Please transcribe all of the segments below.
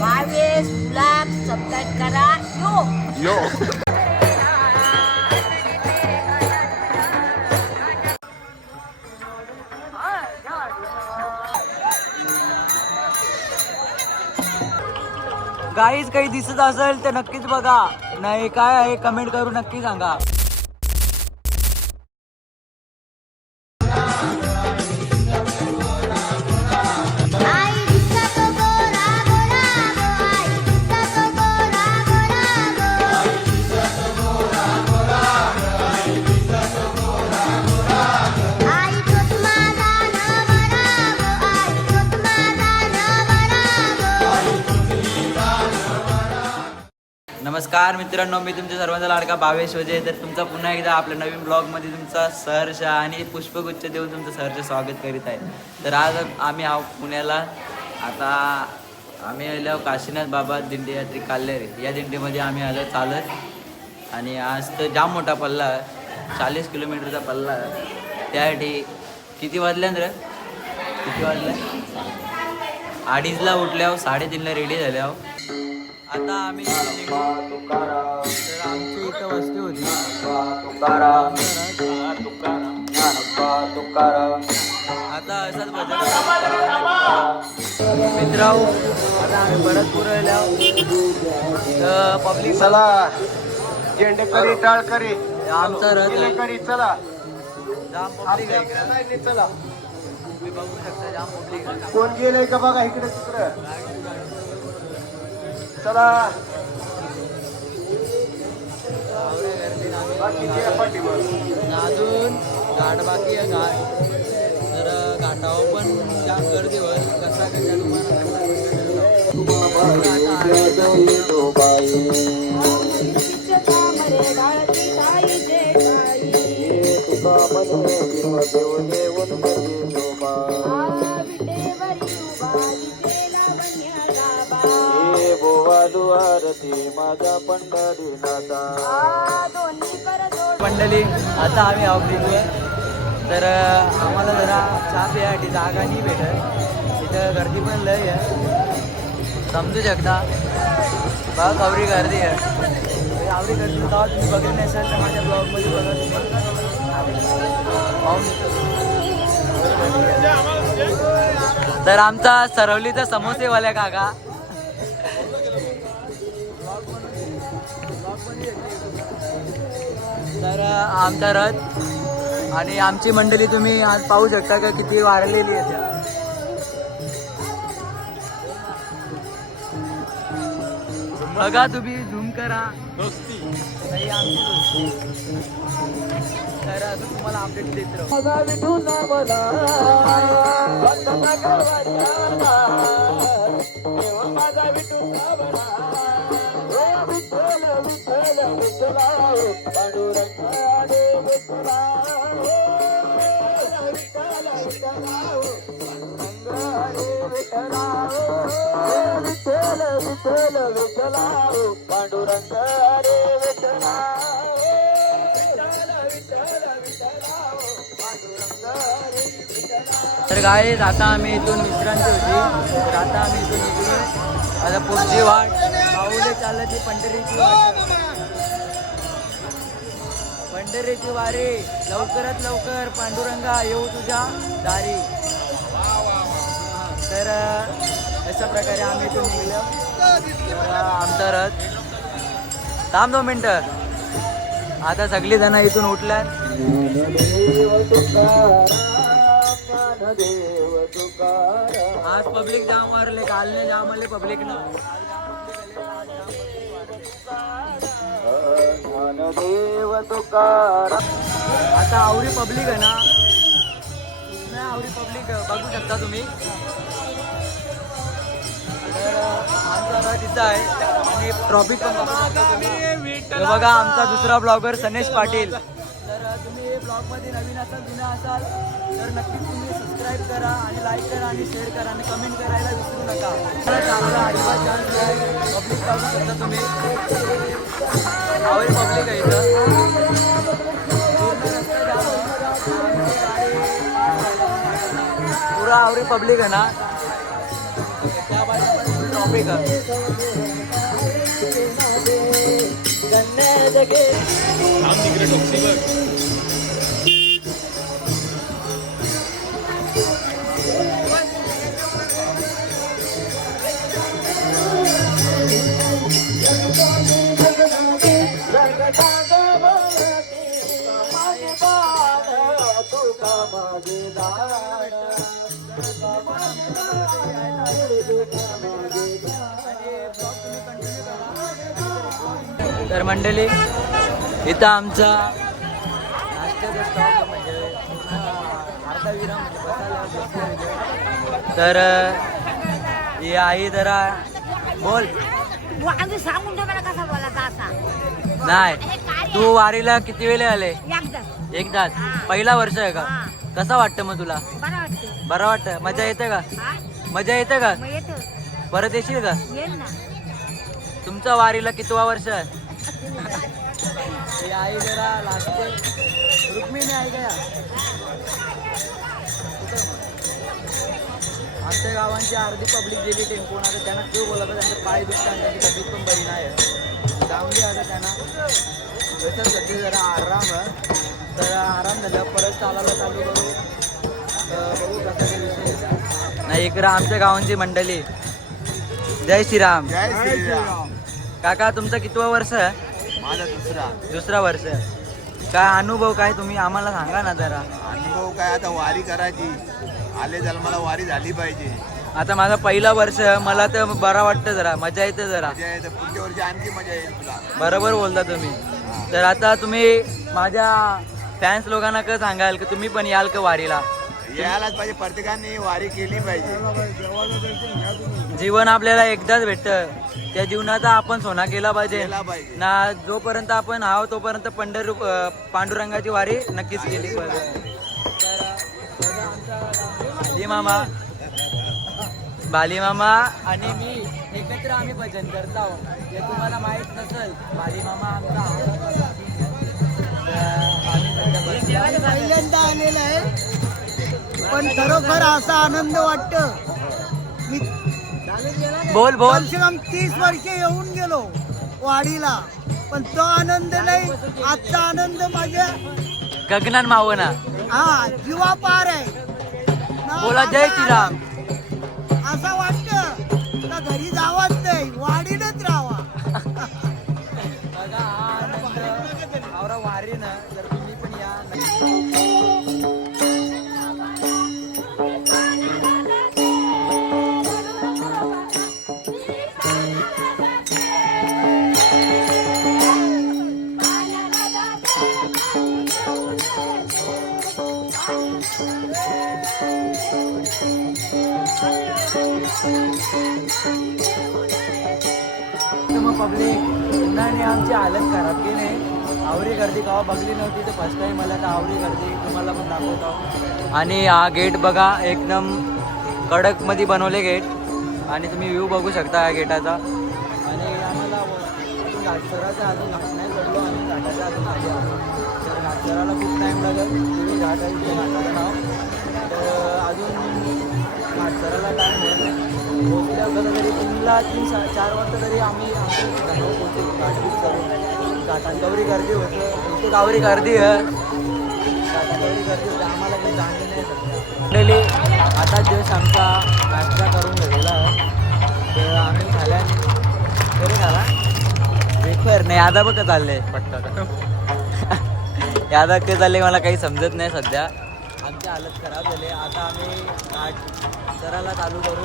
Bhavesh blog subscribe करा. यो guys काही दिसत असेल तर नक्कीच बघा, नाही काय आहे कमेंट करून नक्की सांगा. नमस्कार मित्रांनो, मी तुमच्या सर्वांचा लाडका भावेश वजे. तर तुमचा पुन्हा एकदा आपल्या नवीन ब्लॉगमध्ये तुमचा सहर्ष आणि पुष्पगुच्छ देऊन तुमचं सहर्ष स्वागत करीत आहे. तर आज आम्ही आहोत पुण्याला. आता आम्ही आलो काशीनाथ बाबा दिंडी यात्री काल्हेर या दिंडीमध्ये आम्ही आलो चालत. आणि आज तर जाम मोठा पल्ला आहे, 40 किलोमीटरचा पल्ला आहे. त्यासाठी किती वाजल्या रे? किती वाजल्या? 2:30ला उठल्यावर 3:30ला रेडी झाल्यावर आता आम्ही निघू. तर आमची इथं वस्ती होती. आता असंच मित्रांनो, आता आम्ही परत पुरवल्या पब्लिक. चला झेंडेकरी टाळकरी आमचा रथ करी चला. जाम पब्लिक आहे. चला तुम्ही बघू शकता जाम पब्लिक आहे. कोण गेलंय का बघा इकडे तिकडे. चला अजून घाट बाकी आहे घाट. तर घाटावर पण जाम गर्दी होईल. कसा काय माझा पंढरीनाथा मंडळी. आता आम्ही आवडीतोय. तर आम्हाला जरा चहा प्यायसाठी जागा नाही भेटत. इथं गर्दी पण लय आहे, समजू शकता. बघा आवडी गर्दी आहे. आवडी गर्दी तेव्हा तुम्ही बघितले असेल तर माझ्या ब्लॉगमध्ये बघा. तर आमचा सरवलीचा समोसेवाल्या काका. तर आमचा रथ आणि आमची मंडळी तुम्ही आज पाहू शकता का किती वाढलेली आहे. बघा तुम्ही झूम करा. नाही आमची दोस्ती. तर असं तुम्हाला अपडेट देत राहू. पांडुरंग रे विठला. तर गाईज आता आम्ही इथून विश्रांती होती. तर आता आम्ही इथून निघलोय. आता पुढची वाट पाऊले चालत पंढरीची वाट. पंढरीची वारी लवकरात लवकर पांडुरंगा येऊ तुझ्या दारी. तर अशा प्रकारे आम्ही इथून निघलो. आमचा रथ थांब 2 मिनटं. आता सगळी जण इथून उठल्यात. आज पब्लिक जाम मारले, काल ने जाम आले पब्लिक ना. आता आवडी पब्लिक आहे ना, आवडी पब्लिक बघू शकता तुम्ही. तर आमचा रथ इथं आहे आणि ट्रॉफिक पण बघू शकता तुम्ही. बघा आमचा दुसरा ब्लॉगर सनेश पाटील. तर तुम्ही ब्लॉगमध्ये नवीन असाल, जुने असाल तर नक्कीच तुम्ही सबस्क्राईब करा आणि लाईक करा आणि शेअर करा आणि कमेंट करायला विसरू नका. चांगला अजिबात चान्स आहे. पब्लिक बघू शकता तुम्ही. आवडी पब्लिक आहे इथं. पुरा आवडी पब्लिक आहे ना. त्या बाजूला टॉपिक तर मंडळी इथं आमचा नाश्त्याचा स्टॉप म्हणजे अर्धा विराम तर ही आई जरा बोल आम्ही सांगून दे मला कसा बोलायचा असा. नाही तू वारीला किती वेळे आले एकदा एकदाच पहिला वर्ष आहे का कसा वाटतं मग तुला बरं वाटतं. बरं वाटतं मजा येते का हा? मजा येते का मग येतो परत येशील का येईल ना. तुमचा वारीला कितवा वर्ष आहे ही आई जरा लागते रुक्मिणी आहे का या? आमच्या गावांची अर्धी पब्लिक गेली टेम्पोन आता त्यांना जो बोलत त्यांचं पाय दुखतात त्यांची तब्येत पण बरी नाही जाऊन दे आता त्यांना जसं सध्या जरा आराम आहे तर आराम झाला परत चालायला चालू करू बघू कसा काही विषय नाही इकडं आमच्या गावांची मंडळी जय श्रीराम जय श्रीराम. काका तुमचं कितवं वर्ष आहे माझा दुसरा वर्ष काय अनुभव काय तुम्ही आम्हाला सांगा ना जरा अनुभव काय आता वारी करायची आले जन्माला वारी झाली पाहिजे. आता माझं पहिलं वर्ष मला तर बरं वाटतं जरा मजा येते जरा मजा येते पुढच्या वर्षी आणखी मजा येईल तुला. बरोबर बोलता तुम्ही तर आता तुम्ही माझ्या फॅन्स लोकांना काय सांगाल की तुम्ही पण याल का वारीला यायलाच पाहिजे प्रत्येकाने वारी केली पाहिजे. जीवन आपल्याला एकदाच भेटतं त्या जीवनाचा आपण सोना केला पाहिजे केला पाहिजे. ना जोपर्यंत आपण आहो तोपर्यंत पांडुरंगाची वारी नक्कीच केली पाहिजे बाली मामा आणि मी एकत्र आम्ही भजन करत आहोत हे तुम्हाला माहित नसेल बाली मामा आमचा पहिल्यांदा आलेला आहे पण खरोखर असा आनंद वाटतं. मी बोल बोल कमसे कम 30 वर्षे येऊन गेलो वाडीला पण तो आनंद नाही. आजचा आनंद माझ्या गगनान मावना जीवापार आहे. बोला जय श्रीराम. असं वाटतं का घरी जावंच नाही वाडीनच राहावा. बघा हा आनंद आवरा वारी ना तर तुम्ही पण या पब्लिक उन्हाने आमची हालत खराब केली आवरी गर्दी केव्हा बघली नव्हती तर फर्स्ट टाइम मला तर आवरी गर्दी तुम्हाला पण दाखवतो. आणि हा गेट बघा एकदम कडक मध्ये बनवले गेट आणि तुम्ही व्ह्यू बघू शकता या गेटाचा. आणि आम्हाला अजून घाटसराचा अजून नाही पडलो आणि घाटाचा अजून आधी आलो तर घाटसराला खूप टाईम लागेल तुम्ही घाट आहे घाटाचं नाव तर अजून घाटसराला टाईम होईल पोहोचल्या असं तरी 3-4 वाजता तरी आम्ही आमच्या घरावर पोहोचू गाडी करून घाटांच्यावरी गर्दी होतं इथे गावरी गर्दी आहे घाटांच्यावरी गर्दी होते आम्हाला काही जाणली नाही सध्या डेली आता दिवस आमचा नाश्ता करून घेतलेला आहे तर आम्ही खाल्याने तरी झाला वेफर नाही आता बघ चाललंय पटकन यादा काय चालले मला काही समजत नाही सध्या आमची हालत खराब झाली आता आम्ही घाट सराला चालू करू.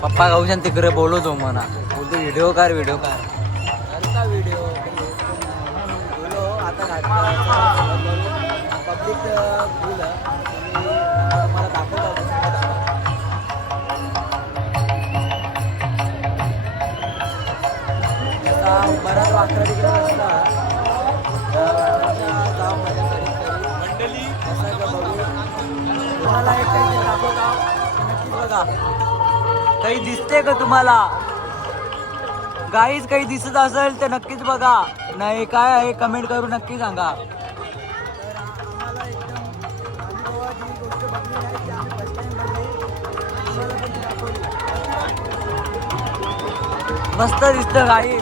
पप्पा गावशान तिकडे बोलवतो म्हणा बोलतो व्हिडिओ कार करता व्हिडिओ बोलो आता पब्लिक फुल मला दाखवतो आता बराच वाकरा तिकडे रस्ता जाऊ माझ्या मंडळी कसं का बघू तुम्हाला एक काही दाखवता बघा काही दिसते का तुम्हाला गाईज काही दिसत असेल तर नक्कीच बघा नाही काय आहे कमेंट करून नक्की सांगा. मस्त दिसतं गाई.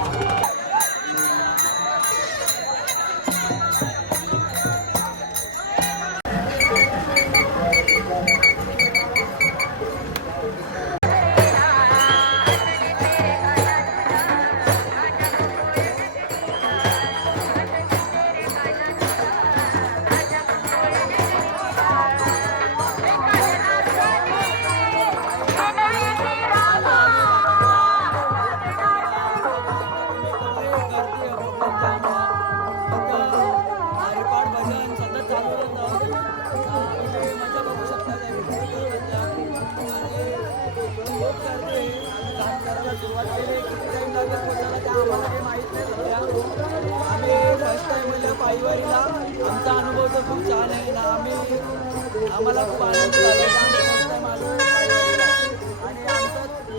आमचा अनुभव तर खूप छान आहे ना. आम्हाला खूप आनंद झाला आणि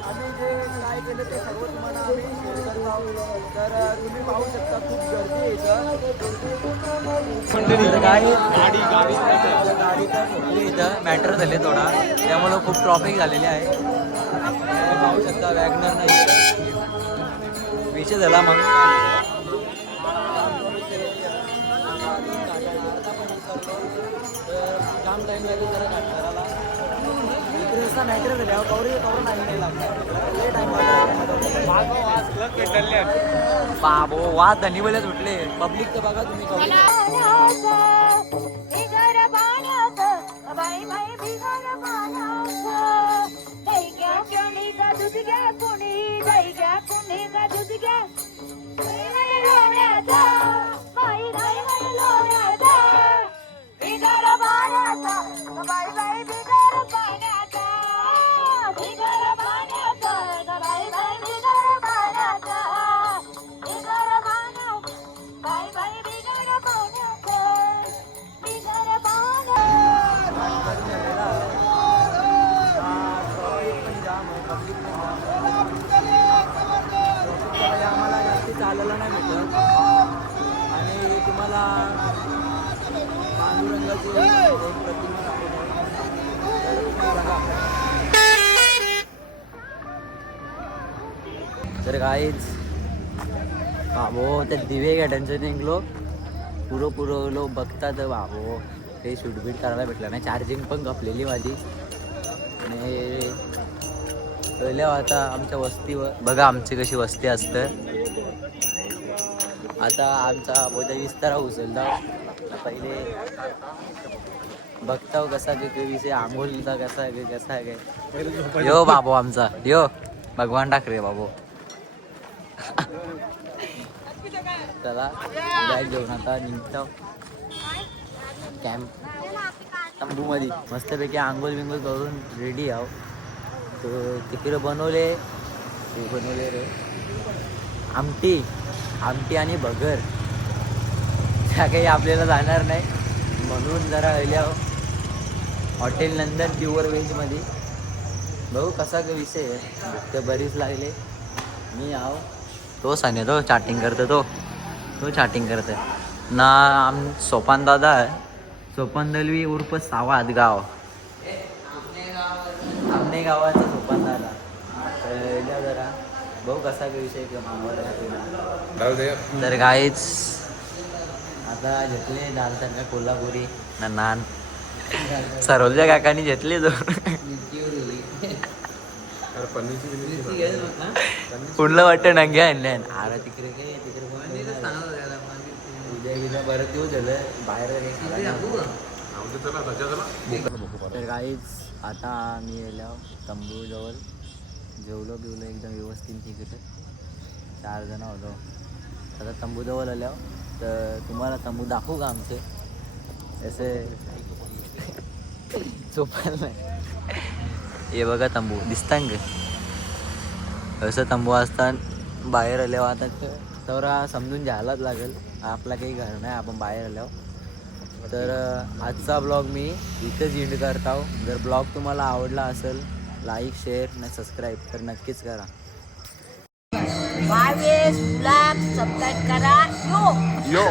आम्ही जे काय केलं ते सर्व तुम्हाला आम्ही शेअर करत आहोत. तर तुम्ही पाहू शकता खूप गर्दी आहे इथं. गाडी तर इथं मॅटर झाले थोडा, त्यामुळं खूप ट्रॉफिक झालेली आहे. तुम्ही पाहू शकता वॅगनर नाही विषय झाला म्हणून जाम टाईम लागेल जरा काढणाराला. इकडे असा मॅटर झाल्यावर कवर नाही लागला टाईम. बाबो वाद धनीवले सुटले. पब्लिक तर बघा तुम्ही चालला नाही भेटत. आणि तुम्हाला पांडुरंगाची एक प्रतिमा तर काहीच बाबो ते दिवे गाड्यांचं निघलो पुरं लो बघतात बाबो. ते शूटबीट करायला भेटलं नाही. चार्जिंग पण गपलेली माझी. आणि पहिल्या आता आमच्या वस्तीवर बघा आमची कशी वस्ती असतं. आता आमचा बोधा विस्तारा उचलला. पहिले बघता कसा काय विषय आंघोळीचा कसा काय यो बाबू आमचा यो भगवान ठाकरे बाबू. चला बॅग घेऊन आता निघतो कॅम्प तंबू मध्ये. मस्तपैकी आंघोळ बिंघोळ करून रेडी आहो. तर तिकडे बनवले रे आमटी आणि भगर. त्या काही आपल्याला जाणार नाही म्हणून जरा अल्या हॉटेल नंदन प्युअर व्हेजमध्ये. बघू कसा का विषय आहे. ते बरीच लागले. मी आहो तो सांगे तो चॅटिंग करतो तो चॅटिंग करतो ना. सोपान दादा आहे. सोपान दलवी उर्फ सावाद गाव आमने गावाचा सोपान दादा. जरा भाऊ कसा का विषय तर काहीच आता घेतले दाल तडका कोल्हापुरी ना नान. सरोजा काकांनी घेतले जो पुढलं वाटतं नंगे आणले. अरे तिकडे उद्या परत येऊ झालं बाहेर. तर काहीच आता मी गेलो तंबू जवळ जेवलो बिवलो एकदम व्यवस्थित. तिकडे 4 जण होतो. आता तंबू जवळ आल्यावर तर तुम्हाला तंबू दाखवू का आमचे असे चोपायला नाही. हे बघा तंबू दिसतान का असं तंबू असताना बाहेर आल्यावर. आता तर समजून घ्यायलाच लागेल आपला काही घर नाही आपण बाहेर आल्यावर. तर आजचा ब्लॉग मी इथेच एंड करत आहो. जर ब्लॉग तुम्हाला आवडला असेल लाईक शेअर आणि सबस्क्राईब तर नक्कीच करा. भावेश ब्लॉग सबस्क्राईब करा. यो